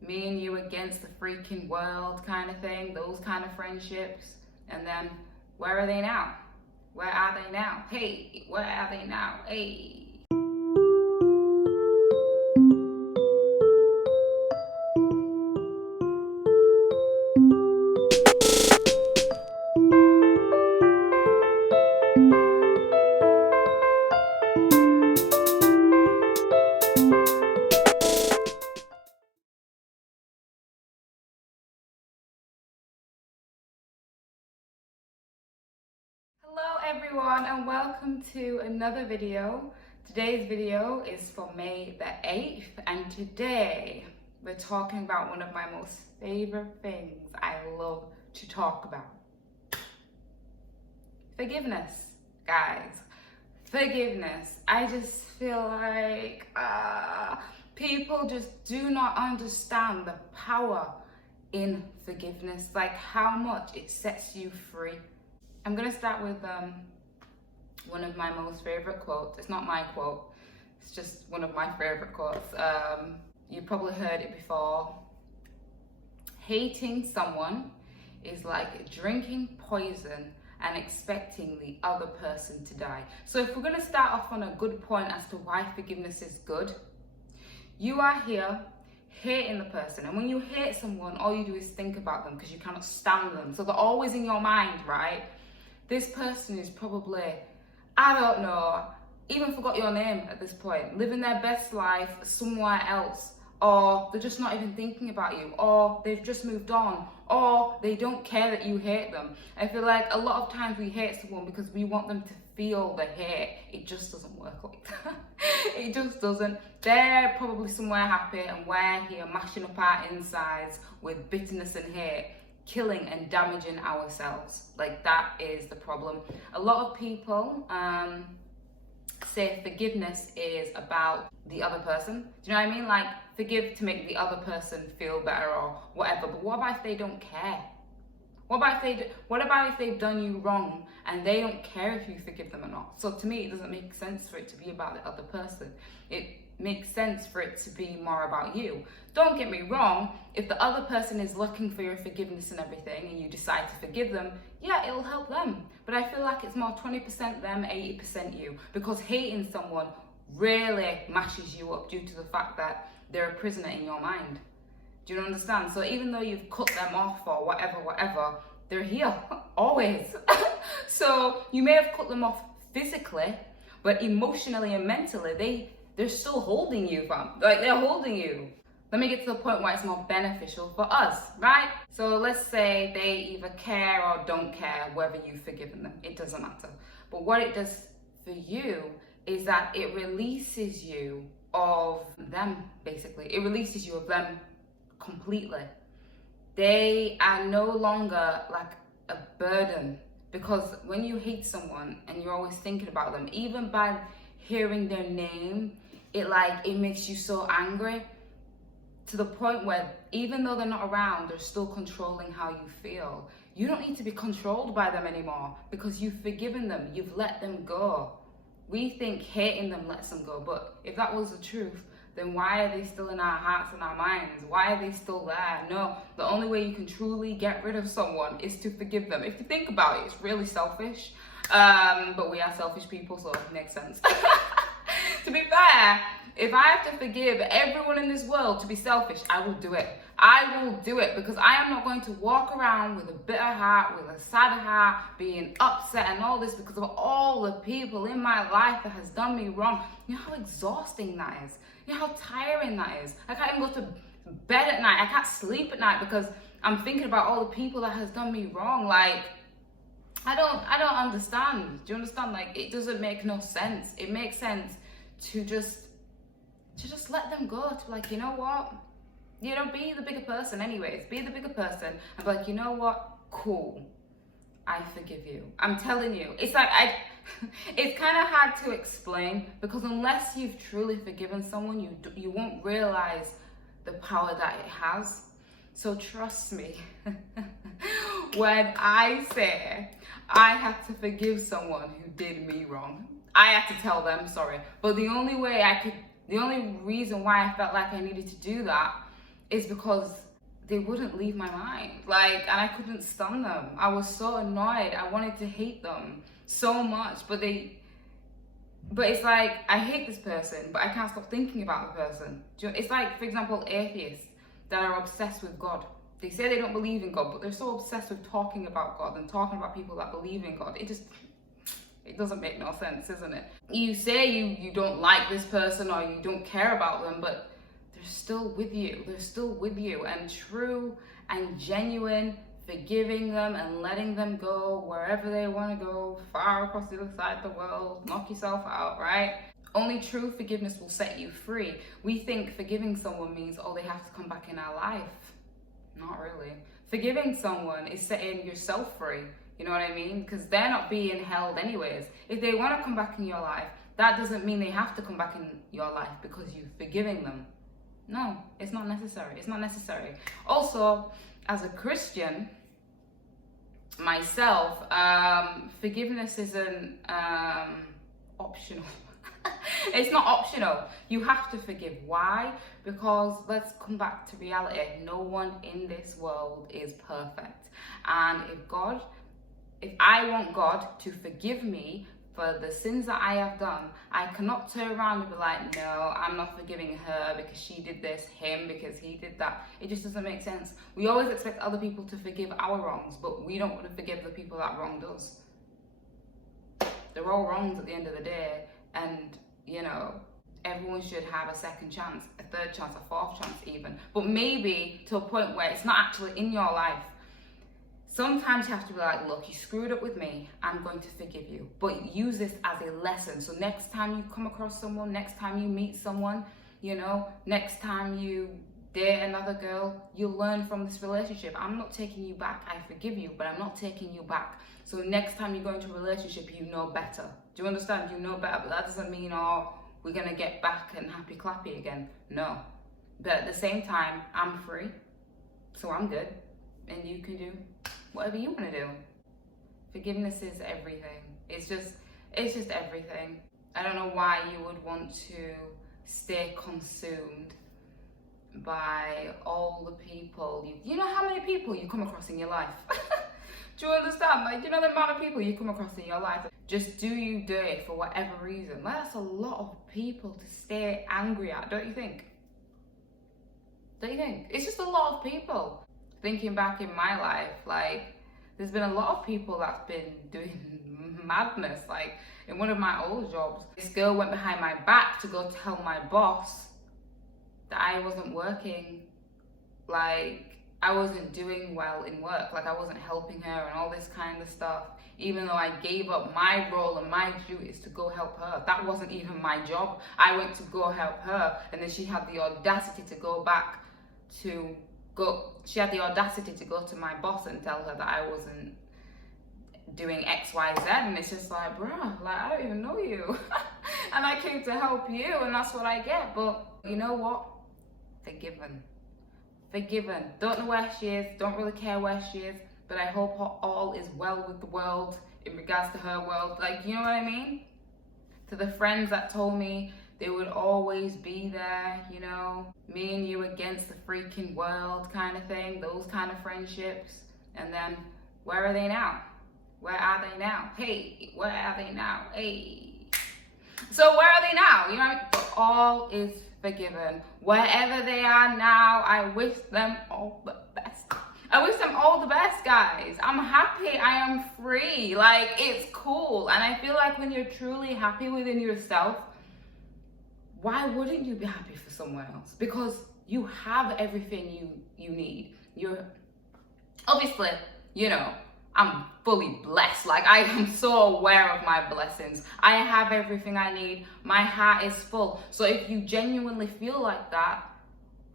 me and you against the freaking world kind of thing, those kind of friendships. And then where are they now? Where are they now? Hey, where are they now? Hey. Hello everyone and welcome to another video. Today's video is for May the 8th and today we're talking about one of my most favorite things I love to talk about. Forgiveness, guys. Forgiveness. I just feel like people just do not understand the power in forgiveness, like how much it sets you free. I'm gonna start with one of my most favorite quotes. It's not my quote, it's just one of my favorite quotes. You probably heard it before. Hating someone is like drinking poison and expecting the other person to die. So if we're gonna start off on a good point as to why forgiveness is good, you are here hating the person, and when you hate someone, all you do is think about them because you cannot stand them. So they're always in your mind, right? This person is probably, I don't know, even forgot your name at this point, living their best life somewhere else, or they're just not even thinking about you, or they've just moved on, or they don't care that you hate them. I feel like a lot of times we hate someone because we want them to feel the hate. It just doesn't work like that. It just doesn't. They're probably somewhere happy and we're here mashing up our insides with bitterness and hate, killing and damaging ourselves. Like, that is the problem. A lot of people say forgiveness is about the other person. Do you know what I mean? Like, forgive to make the other person feel better or whatever. But what about if they don't care? What about if they've done you wrong and they don't care if you forgive them or not? So to me, it doesn't make sense for it to be about the other person. It makes sense for it to be more about you. Don't get me wrong, if the other person is looking for your forgiveness and everything and you decide to forgive them, yeah, it'll help them. But I feel like it's more 20% them, 80% you, because hating someone really mashes you up due to the fact that they're a prisoner in your mind. Do you understand? So even though you've cut them off or whatever, they're here, always. So you may have cut them off physically, but emotionally and mentally, they're still holding you, fam. Like, they're holding you. Let me get to the point where it's more beneficial for us, right? So let's say they either care or don't care whether you've forgiven them. It doesn't matter. But what it does for you is that it releases you of them, basically. It releases you of them completely. They are no longer like a burden, because when you hate someone and you're always thinking about them, even by hearing their name, it makes you so angry to the point where even though they're not around, they're still controlling how you feel. You don't need to be controlled by them anymore because you've forgiven them, you've let them go. We think hating them lets them go, but if that was the truth, then why are they still in our hearts and our minds? Why are they still there? No, the only way you can truly get rid of someone is to forgive them. If you think about it, it's really selfish. But we are selfish people, so it makes sense. To be fair, if I have to forgive everyone in this world to be selfish, I will do it. I will do it because I am not going to walk around with a bitter heart, with a sad heart, being upset and all this because of all the people in my life that has done me wrong. You know how exhausting that is? You know how tiring that is? I can't even go to bed at night. I can't sleep at night because I'm thinking about all the people that has done me wrong. Like, I don't understand. Do you understand? Like, it doesn't make no sense. It makes sense to just let them go, to be like, you know what? You know, be the bigger person anyways. Be the bigger person and be like, you know what? Cool. I forgive you. I'm telling you. It's like, it's kind of hard to explain because unless you've truly forgiven someone, you won't realize the power that it has. So trust me, when I say I had to forgive someone who did me wrong, I had to tell them sorry. But the only reason why I felt like I needed to do that is because they wouldn't leave my mind. Like, and I couldn't stand them. I was so annoyed. I wanted to hate them so much, but it's like, I hate this person, but I can't stop thinking about the person. It's like, for example, atheists that are obsessed with God. They say they don't believe in God, but they're so obsessed with talking about God and talking about people that believe in God. It doesn't make no sense, isn't it? You say you don't like this person or you don't care about them, but they're still with you. They're still with you. And true and genuine forgiving them and letting them go wherever they want to go, far across the other side of the world, knock yourself out, right? Only true forgiveness will set you free. We think forgiving someone means, oh, they have to come back in our life. Not really. Forgiving someone is setting yourself free. You know what I mean? Because they're not being held anyways. If they want to come back in your life, that doesn't mean they have to come back in your life because you're forgiving them. No, it's not necessary. It's not necessary. Also, as a Christian, myself, forgiveness isn't optional. It's not optional. You have to forgive. Why? Because let's come back to reality. No one in this world is perfect. And if I want God to forgive me for the sins that I have done, I cannot turn around and be like, no, I'm not forgiving her because she did this, him because he did that. It just doesn't make sense. We always expect other people to forgive our wrongs, but we don't want to forgive the people that wronged us. They're all wrongs at the end of the day, and you know, everyone should have a second chance, a third chance, a fourth chance even, but maybe to a point where it's not actually in your life. Sometimes you have to be like, look, you screwed up with me, I'm going to forgive you. But use this as a lesson. So next time you come across someone, next time you meet someone, you know, next time you date another girl, you'll learn from this relationship. I'm not taking you back, I forgive you, but I'm not taking you back. So next time you go into a relationship, you know better. Do you understand? You know better, but that doesn't mean, oh, we're gonna get back and happy clappy again. No. But at the same time, I'm free, so I'm good, and you can do whatever you want to do. Forgiveness is everything. It's just everything. I don't know why you would want to stay consumed by all the people you know how many people you come across in your life. Do you understand? Like, you know the amount of people you come across in your life. Just do you dirty for whatever reason. Like, that's a lot of people to stay angry at, don't you think? Don't you think? It's just a lot of people. Thinking back in my life, like, there's been a lot of people that's been doing madness. Like, in one of my old jobs, this girl went behind my back to go tell my boss that I wasn't working. Like, I wasn't doing well in work. Like, I wasn't helping her and all this kind of stuff. Even though I gave up my role and my duties to go help her. That wasn't even my job. I went to go help her, and then she had the audacity to she had the audacity to go to my boss and tell her that I wasn't doing X, Y, Z, and it's just like, bruh, like, I don't even know you. And I came to help you, and that's what I get. But you know what? Forgiven. Don't know where she is, don't really care where she is, but I hope all is well with the world in regards to her world. Like, you know what I mean? To the friends that told me they would always be there, you know, me and you against the freaking world kind of thing, those kind of friendships. And then, where are they now? Where are they now? Hey, where are they now? Hey. So where are they now? You know what I mean? But all is forgiven. Wherever they are now, I wish them all the best. I wish them all the best, guys. I'm happy. I am free. Like, it's cool. And I feel like when you're truly happy within yourself, why wouldn't you be happy for someone else? Because you have everything you need. You're obviously, you know, I'm fully blessed. Like, I am so aware of my blessings. I have everything I need. My heart is full. So if you genuinely feel like that,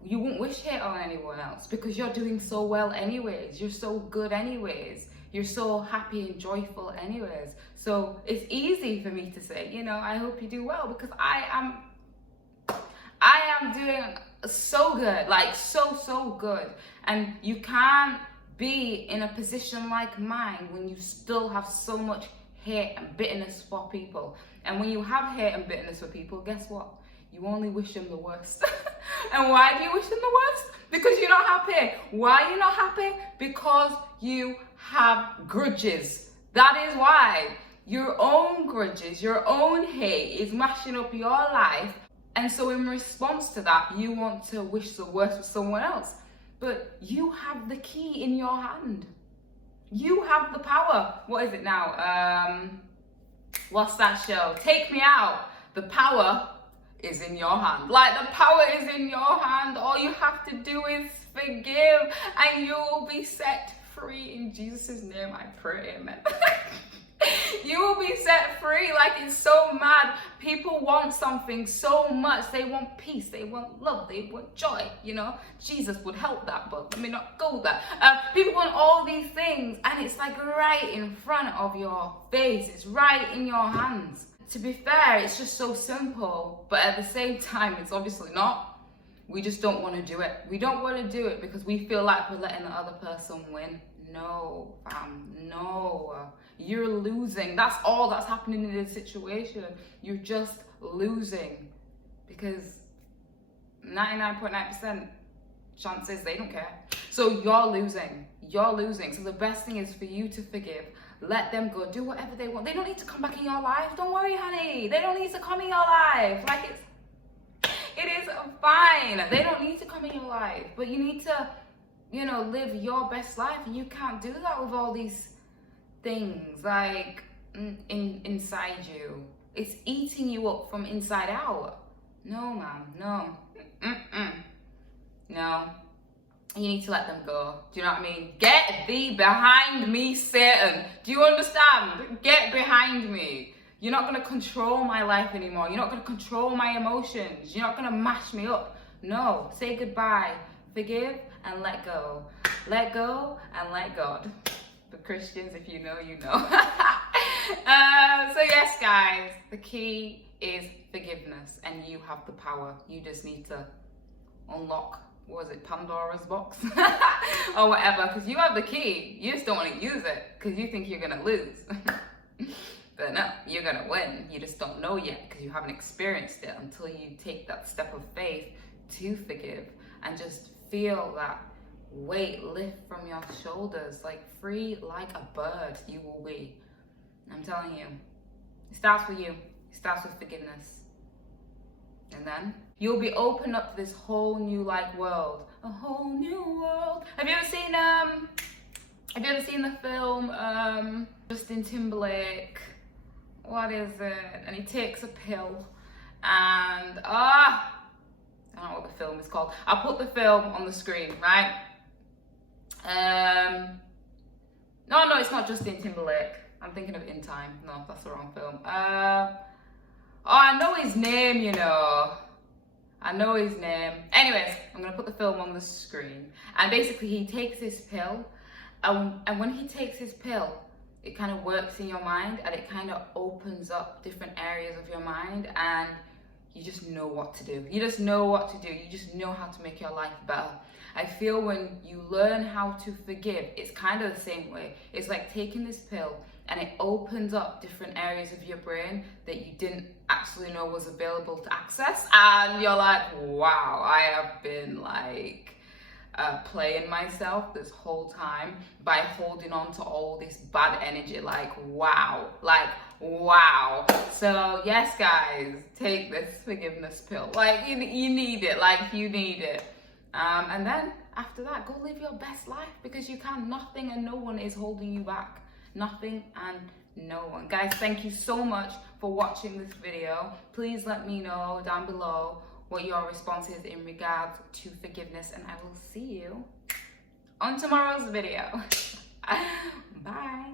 you won't wish it on anyone else because you're doing so well anyways. You're so good anyways. You're so happy and joyful anyways. So it's easy for me to say, you know, I hope you do well, because I am doing so good, like so good. And you can't be in a position like mine when you still have so much hate and bitterness for people. And when you have hate and bitterness for people, guess what? you only wish them the worst. And why do you wish them the worst? Because you're not happy. Why are you not happy? Because you have grudges. That is why. Your own grudges, your own hate is mashing up your life. And so in response to that, you want to wish the worst for someone else. But you have the key in your hand. You have the power. What is it now? What's that show? Take Me Out. The power is in your hand. Like, the power is in your hand. All you have to do is forgive and you will be set free. In Jesus' name I pray, amen. You will be set free. Like, it's so mad. People want something so much. They want peace. They want love. They want joy. You know, Jesus would help that, but let me not go there. People want all these things, and it's like right in front of your face. It's right in your hands. To be fair, it's just so simple, but at the same time, it's obviously not. We just don't want to do it. We don't want to do it because we feel like we're letting the other person win. No, fam, no. You're losing. That's all that's happening in this situation. You're just losing because 99.9% chances they don't care. So you're losing. You're losing. So the best thing is for you to forgive. Let them go. Do whatever they want. They don't need to come back in your life. Don't worry, honey. They don't need to come in your life. Like, it is fine. They don't need to come in your life. But you need to, you know, live your best life. And you can't do that with all these things like inside you. It's eating you up from inside out. No, man, no. No. You need to let them go. Do you know what I mean? Get thee behind me, Satan. Do you understand? Get behind me. You're not going to control my life anymore. You're not going to control my emotions. You're not going to mash me up. No. Say goodbye. Forgive and let go. Let go and let God. For Christians, if you know, you know. So yes, guys, the key is forgiveness, and you have the power. You just need to unlock, what was it, Pandora's box? Or whatever, because you have the key. You just don't want to use it because you think you're going to lose. But no, you're going to win. You just don't know yet because you haven't experienced it until you take that step of faith to forgive and just feel that weight lift from your shoulders, like free like a bird you will be. I'm telling you, it starts with you. It starts with forgiveness, and then you'll be open up to this whole new like world, a whole new world. Have you ever seen the film Justin Timberlake? What is it? And he takes a pill, and I don't know what the film is called. I'll put the film on the screen, right? No, it's not Justin Timberlake. I'm thinking of In Time. No, that's the wrong film. I know his name, you know. I know his name. Anyways, I'm gonna put the film on the screen. And basically he takes this pill, and when he takes his pill, it kind of works in your mind, and it kind of opens up different areas of your mind, and you just know what to do. You just know what to do. You just know how to make your life better. I feel when you learn how to forgive, it's kind of the same way. It's like taking this pill and it opens up different areas of your brain that you didn't actually know was available to access. And you're like, wow, I have been like playing myself this whole time by holding on to all this bad energy. Like, wow. So yes, guys, take this forgiveness pill. Like, you need it. Like, you need it. And then after that, go live your best life, because you can. Nothing and no one is holding you back. Nothing and no one. Guys, thank you so much for watching this video. Please let me know down below what your response is in regards to forgiveness, and I will see you on tomorrow's video. Bye.